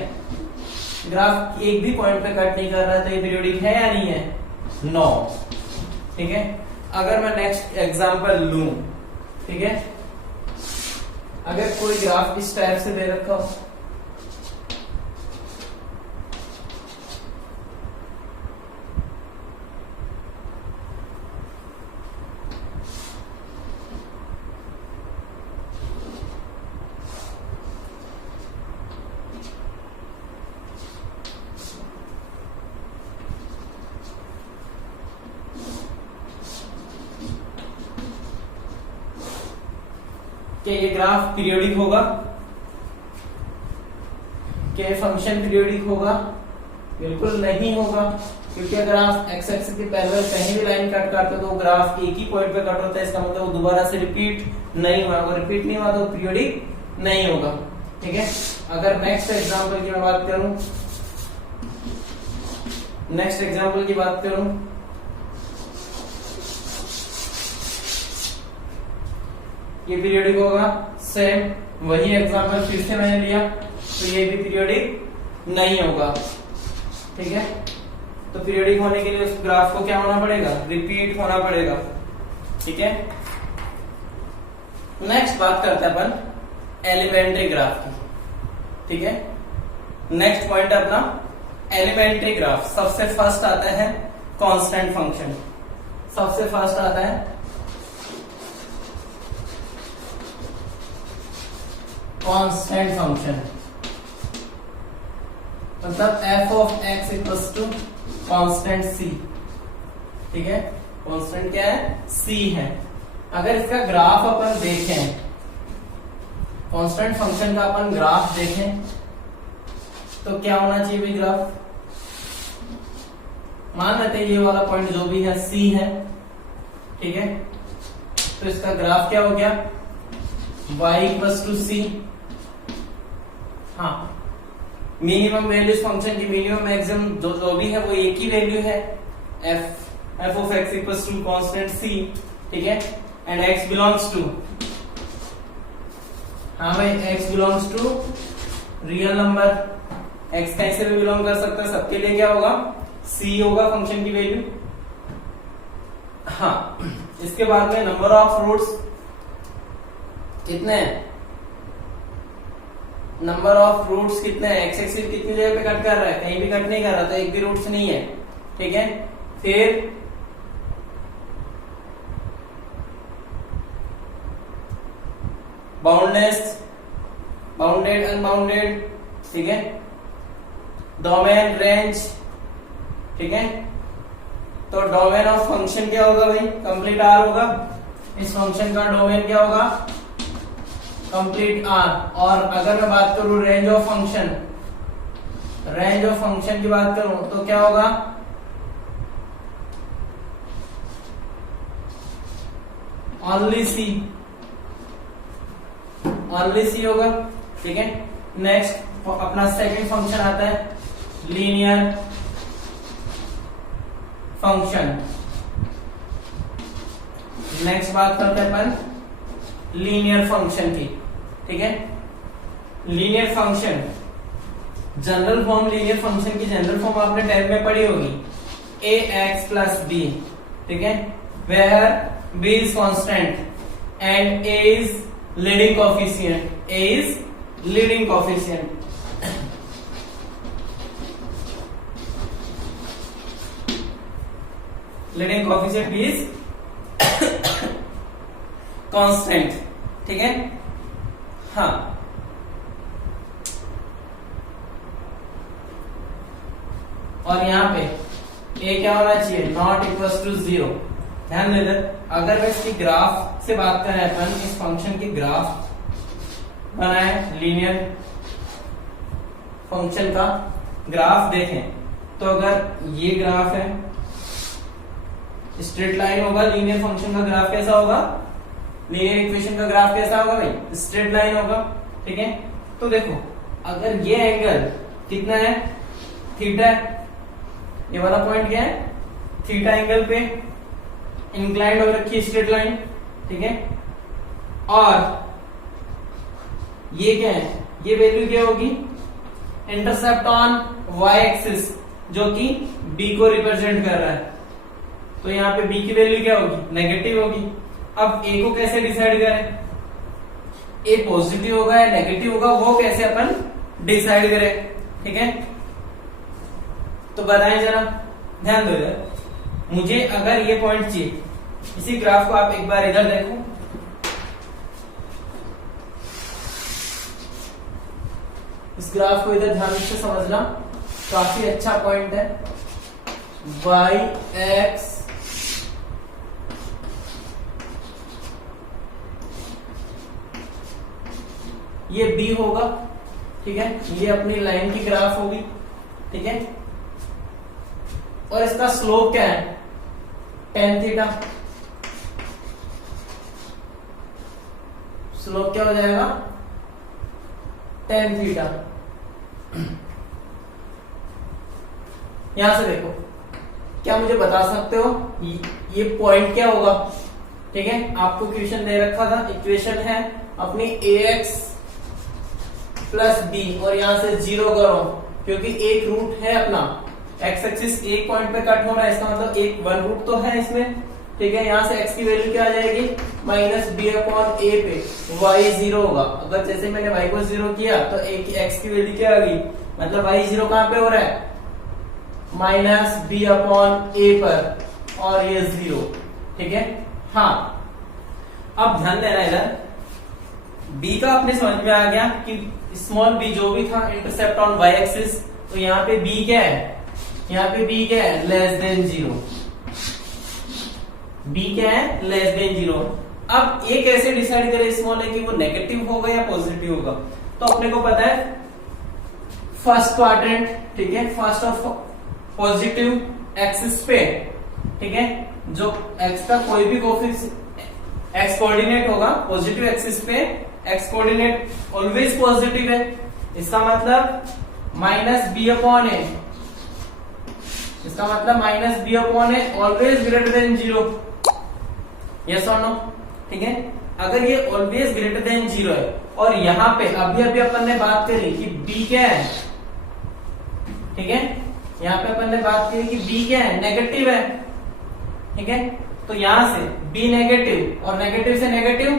ग्राफ एक भी पॉइंट पे कट नहीं कर रहा है, तो ये पीरियोडिक है या नहीं है? नो, ठीक है। अगर मैं नेक्स्ट एग्जांपल लूं, ठीक है, अगर कोई ग्राफ इस टाइप से दे रखा हो, क्या ये ग्राफ पीरियोडिक होगा? क्या ये फंक्शन पीरियोडिक होगा? बिल्कुल नहीं होगा, क्योंकि अगर आप एक्स एक्सिस के पैरेलल कहीं भी लाइन कट करते हो तो ग्राफ एक ही पॉइंट पे कट होता है, इसका मतलब वो दोबारा से रिपीट नहीं हुआ, अगर रिपीट नहीं हुआ तो पीरियोडिक नहीं होगा, ठीक है। अगर नेक्स्ट एग्जांपल की मैं बात करूं, नेक्स्ट एग्जांपल की बात करूं, ये पीरियोडिक होगा, सेम वही एग्जांपल फिर से मैंने लिया, तो ये भी पीरियोडिक नहीं होगा। ठीक है, तो पीरियोडिक होने के लिए उस ग्राफ को क्या होना पड़ेगा, रिपीट होना पड़ेगा। ठीक है, नेक्स्ट बात करते हैं अपन एलिमेंट्री ग्राफ की। ठीक है, नेक्स्ट पॉइंट है अपना एलिमेंट्री ग्राफ। सबसे फर्स्ट आता है कांस्टेंट फंक्शन। सबसे फर्स्ट आता है कांस्टेंट फंक्शन, मतलब f of x equals to constant c। ठीक है, कांस्टेंट क्या है, c है। अगर इसका ग्राफ अपन देखें, कांस्टेंट फंक्शन का अपन ग्राफ देखें, तो क्या होना चाहिए भाई ग्राफ, मान लेते हैं ये वाला पॉइंट जो भी है c है। ठीक है, तो इसका ग्राफ क्या हो गया, y इक्वल्स टू c। हाँ, मिनिमम वैल्यूज फंक्शन की मिनिमम मैक्सिमम जो भी है वो एक ही वैल्यू है, f of x equals to constant c। ठीक है, एंड x बिलोंग्स टू, हाँ भाई x belongs to real number. x कैसे भी बिलोंग कर सकता है, सबके लिए क्या होगा, c होगा फंक्शन की वैल्यू। हाँ, इसके बाद में नंबर ऑफ रूट्स कितने हैं, नंबर ऑफ रूट्स कितने हैं, एक्स एक्सिस कितनी जगह पे कट कर रहा है, कहीं भी कट नहीं कर रहा, तो एक भी रूट्स नहीं है। ठीक है, फिर बाउंडलेस, बाउंडेड, अनबाउंडेड। ठीक है, डोमेन, रेंज। ठीक है, तो डोमेन ऑफ फंक्शन क्या होगा भाई, कंप्लीट आर होगा। इस फंक्शन का डोमेन क्या होगा, कंप्लीट आर। और अगर मैं बात करूं range of function, range of function की बात करूं तो क्या होगा, ओनली सी, ओनली सी होगा। ठीक है, नेक्स्ट अपना सेकंड फंक्शन आता है लीनियर फंक्शन। नेक्स्ट बात करते हैं अपन लीनियर फंक्शन की। ठीक है, linear function general form, linear function की जनरल फॉर्म आपने 10 में पढ़ी होगी, ax प्लस b। ठीक है, where b is constant and a is leading coefficient, a is leading coefficient. Leading coefficient b is constant. ठीक है, हाँ, और यहाँ पे a क्या होना चाहिए, नॉट इक्वल्स टू 0। ध्यान दे, अगर मैं इसकी ग्राफ से बात करें, अपन इस फंक्शन की ग्राफ बनाए, लीनियर फंक्शन का ग्राफ देखें, तो अगर ये ग्राफ है, स्ट्रेट लाइन होगा, लीनियर फंक्शन का ग्राफ कैसा होगा, लीनियर इक्वेशन का ग्राफ कैसा होगा भाई, स्ट्रेट लाइन होगा। ठीक है, तो देखो अगर ये एंगल कितना है, थीटा है, ये वाला पॉइंट क्या है, थीटा एंगल पे इंक्लाइंड हो रखी है स्ट्रेट लाइन। ठीक है, और ये क्या है, ये वैल्यू क्या होगी, इंटरसेप्ट ऑन y एक्सिस, जो कि b को रिप्रेजेंट कर रहा है। तो यहाँ पे b की वैल्यू क्या होगी, नेगेटिव होगी। अब a को कैसे डिसाइड करें, a पॉजिटिव होगा या नेगेटिव होगा, वो कैसे अपन डिसाइड करें। ठीक है, तो बताएं जरा, ध्यान दो इधर, मुझे अगर ये पॉइंट चाहिए, इसी ग्राफ को आप एक बार इधर देखो, इस ग्राफ को इधर ध्यान से समझना, काफी अच्छा पॉइंट है। y x ये b होगा। ठीक है, ये अपनी लाइन की ग्राफ होगी। ठीक है, और इसका स्लोप क्या है, tan थीटा। स्लोप क्या हो जाएगा, tan थीटा। यहां से देखो, क्या मुझे बता सकते हो ये पॉइंट क्या होगा। ठीक है, आपको क्वेश्चन दे रखा था, इक्वेशन है, अपनी ax प्लस बी और यहां से 0 करो, क्योंकि एक रूट है अपना एक्स एक्सिस एक पॉइंट पे कट हो रहा है, इसका मतलब एक वन रूट तो है इसमें, ठीक है। यहाँ से x की वैल्यू क्या आ जाएगी, माइनस बी अपॉन ए पे y 0 होगा। अगर जैसे मैंने y को 0 किया तो x की वैल्यू क्या आ गई, मतलब y 0 कहां पे हो रहा है, माइनस बी अपॉन ए पर, और ये 0, ठीक है। हाँ, अब ध्यान देना इधर, b का अपने समझ में आ गया कि स्मॉल b जो भी था इंटरसेप्ट ऑन y एक्सिस, तो यहाँ पे b क्या है, यहाँ पे b क्या है, लेस देन 0, b क्या है, लेस देन 0। अब ये कैसे डिसाइड करें स्मॉल है कि वो नेगेटिव होगा या पॉजिटिव होगा, तो अपने को पता है फर्स्ट क्वाड्रेंट, ठीक है, फर्स्ट ऑफ पॉजिटिव एक्सिस पे, ठीक है, जो x का कोई भी कोफिशिएंट x कोऑर्डिनेट होगा पॉजिटिव एक्सिस पे, x कोऑर्डिनेट ऑलवेज पॉजिटिव है, इसका मतलब माइनस बी अपॉन ए, इसका मतलब minus B upon a always greater than 0, yes और नो, ठीक है। अगर ये ऑलवेज ग्रेटर देन 0 है, और यहाँ पे अभी अभी अपन ने बात करी कि b क्या है, ठीक है, यहाँ पे अपन ने बात करी कि b क्या है, नेगेटिव है, ठीक है। तो यहां से b नेगेटिव और नेगेटिव से नेगेटिव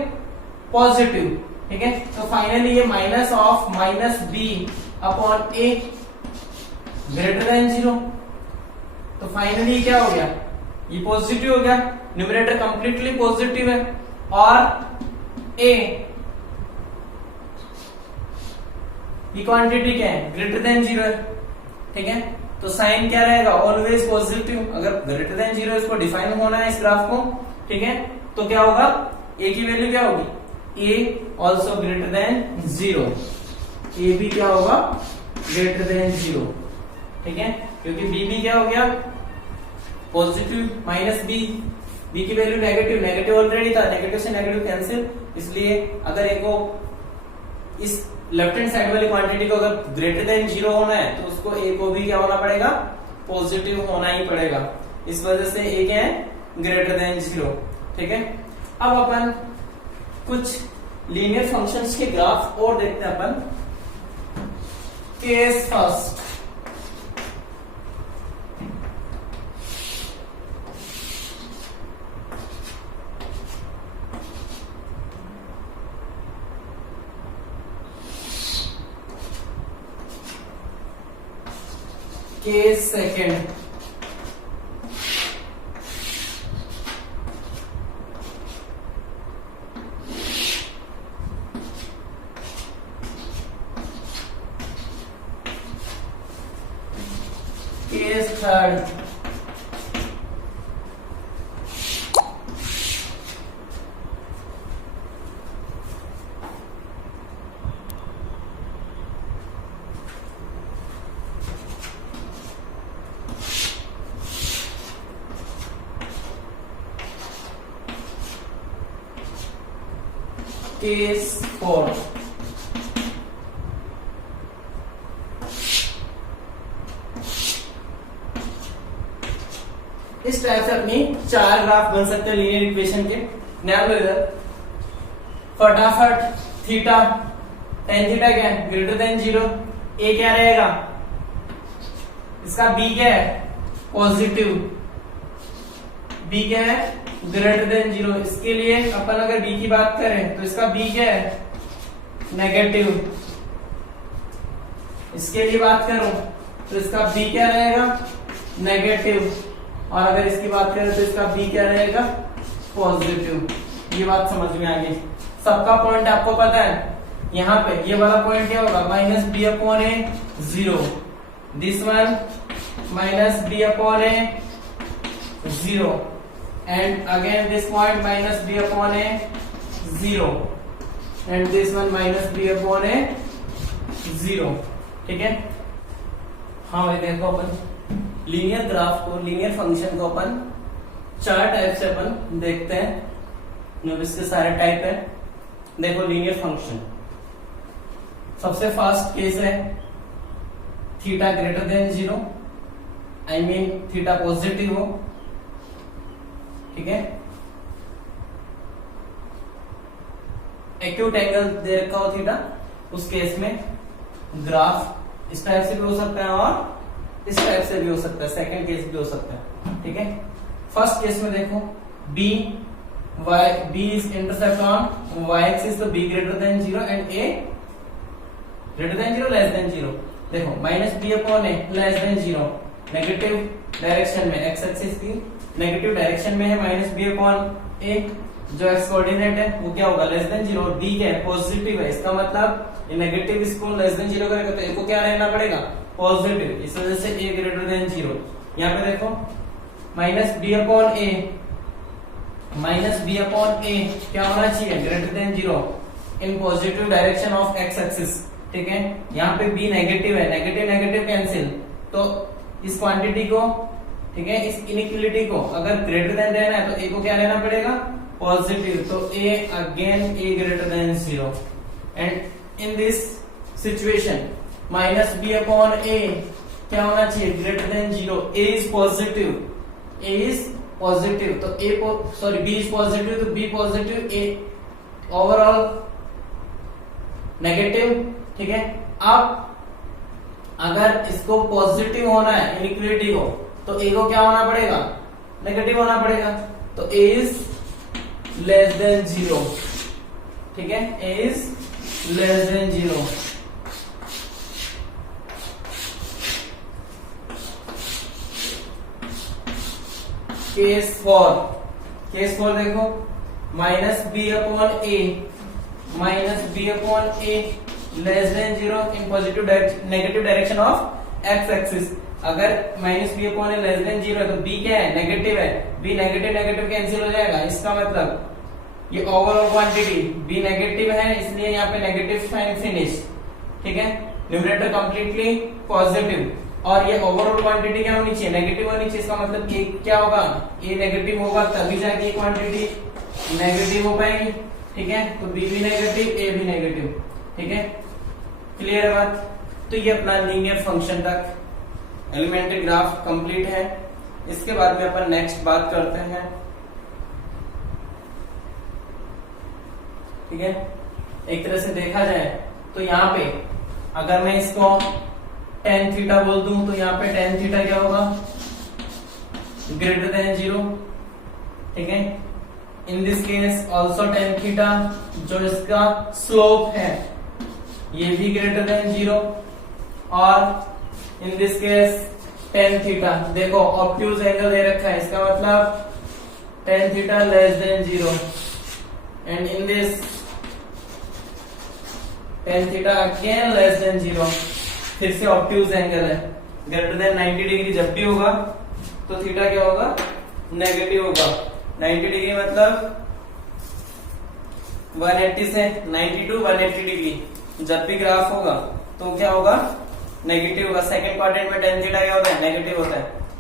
पॉजिटिव, ठीक है। तो फाइनली ये minus of minus B upon A greater than 0, तो फाइनली क्या हो गया, ये पॉजिटिव हो गया, न्यूमरेटर कंप्लीटली पॉजिटिव है, और a ये क्वांटिटी क्या है, ग्रेटर देन 0 है, ठीक है। तो साइन क्या रहेगा, ऑलवेज पॉजिटिव। अगर ग्रेटर देन 0 इसको डिफाइन होना है इस ग्राफ को, ठीक है, तो क्या होगा, a की वैल्यू क्या होगी, a also greater than 0, a भी क्या होगा, ग्रेटर देन 0, ठीक है, क्योंकि b भी क्या हो गया, पॉजिटिव, माइनस b, b की वैल्यू नेगेटिव, नेगेटिव ऑलरेडी था, नेगेटिव से नेगेटिव कैंसिल, इसलिए अगर एक को इस लेफ्ट हैंड साइड वाली क्वांटिटी को अगर ग्रेटर देन 0 होना है तो उसको a को भी क्या होना पड़ेगा, पॉजिटिव होना ही पड़ेगा, इस वजह से a क्या है, ग्रेटर देन 0, ठीक है। अब अपन कुछ लीनियर फंक्शंस के ग्राफ और देखते हैं अपन। Case first, case second, case third, case fourth. इस टाइप से अपनी 4 ग्राफ बन सकते हैं लीनियर इक्वेशन के। ध्यान दो इधर, फटाफट थीटा, टेन थीटा क्या है, ग्रेटर देन 0, ए क्या रहेगा, इसका बी क्या है, पॉजिटिव, बी क्या है, ग्रेटर देन 0। इसके लिए अपन अगर b की बात करें तो इसका b क्या है, नेगेटिव। इसके लिए बात करूं तो इसका b क्या रहेगा, नेगेटिव, और अगर इसकी बात करें तो इसका b क्या रहेगा, पॉजिटिव। ये बात समझ में आ गई। सबका पॉइंट आपको पता है, यहाँ पे ये वाला पॉइंट क्या होगा, minus B upon A 0, this one minus B upon A 0, and again this point minus b upon a 0, and this one minus b upon a 0, ठीक है। हाँ भाई देखो, अपन लीनियर ग्राफ को, लीनियर फंक्शन को अपन 4 टाइप से अपन देखते हैं, इसके सारे टाइप है। देखो लीनियर फंक्शन, सबसे फर्स्ट केस है theta greater than 0, I mean theta positive हो, ठीक है। एक्यूट एंगल दे रखा हो थीटा, उस केस में ग्राफ इस टाइप से भी हो सकता है और इस टाइप से भी हो सकता है, सेकंड केस भी हो सकता है। ठीक है, फर्स्ट केस में देखो B is intercept on y axis, तो B greater than 0 and A greater than 0 less than 0। देखो minus B upon A less than 0, negative direction में, एक्स एक्सिस की नेगेटिव डायरेक्शन में है माइनस बी अपॉन ए, जो x coordinate है वो क्या होगा लेस देन 0, और बी क्या है पॉजिटिव है, इसका मतलब ये नेगेटिव इसको लेस देन 0 करेगा तो ए को क्या रहना पड़ेगा पॉजिटिव, इस वजह से ए ग्रेटर देन 0। यहाँ पे देखो minus B upon A, minus B upon A क्या होना चाहिए greater than 0 in positive direction of X axis. ठीक है, यहाँ पे b नेगेटिव है, नेगेटिव नेगेटिव कैंसिल, तो इस क्वांटिटी को, ठीक है, इस इनइक्वालिटी को अगर ग्रेटर देन रहना है तो a को क्या लेना पड़ेगा पॉजिटिव, तो a again a greater than 0, and in this situation minus B upon A क्या होना चाहिए greater than 0, a is positive, a is positive, तो b इज पॉजिटिव, तो b positive, a overall negative. ठीक है, अब अगर इसको पॉजिटिव होना है इनइक्वालिटी को, तो a को क्या होना पड़ेगा नेगेटिव होना पड़ेगा, तो a इज लेस देन 0। ठीक है, a is less than 0। Case 4 देखो minus B upon A, minus B upon A less than 0 in positive negative direction of X axis. अगर minus B upon A less than 0 है तो b क्या है negative है, b negative negative cancel हो जाएगा, इसका मतलब ये ओवरऑल क्वांटिटी b नेगेटिव है इसलिए यहाँ पे नेगेटिव साइन फिनिश। ठीक है, न्यूमरेटर कंप्लीटली पॉजिटिव, और ये ओवरऑल क्वांटिटी क्या होनी चाहिए नेगेटिव होनी चाहिए, इसका मतलब a क्या होगा a नेगेटिव होगा तभी जाके ये क्वांटिटी नेगेटिव हो पाएगी। ठीक है, तो b भी नेगेटिव a भी नेगेटिव। ठीक है, क्लियर है बात। तो ये अपना लीनियर फंक्शन तक एलिमेंट्री ग्राफ कंप्लीट है। इसके बाद में अपन नेक्स्ट बात करते हैं। ठीक है, एक तरह से देखा जाए तो यहाँ पे अगर मैं इसको tan थीटा बोल दूं तो यहाँ पे tan थीटा क्या होगा ग्रेटर देन 0। ठीक है, in this case also tan theta जो इसका स्लोप है ये भी ग्रेटर देन 0, और in this case tan theta देखो ऑब्ट्यूज एंगल दे रखा है, इसका मतलब tan theta less than 0, and in this tan theta again less than 0, फिर से ऑब्ट्यूज एंगल है ग्रेटर देन 90 डिग्री जब भी होगा तो थीटा क्या होगा नेगेटिव होगा। 90 डिग्री मतलब 180 से 90 टू 180 डिग्री जब भी ग्राफ होगा तो क्या होगा नेगेटिव होगा। सेकंड क्वाड्रेंट में tan थीटा क्या होता है नेगेटिव होता है।